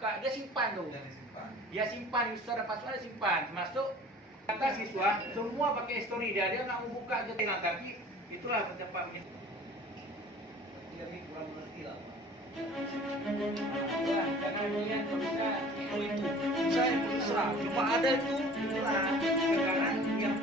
buka, dia simpan tuh. Dari simpan. Dia simpan, user password dia simpan. Masuk kata siswa, semua pakai history dia nggak mau buka gitu. Nah, tapi itulah tempat begitu. Tapi kurang mengerti lah. Ya, jangan kalian berusaha itu. Saya berusaha, cuma ada itu murah. Sekarang yang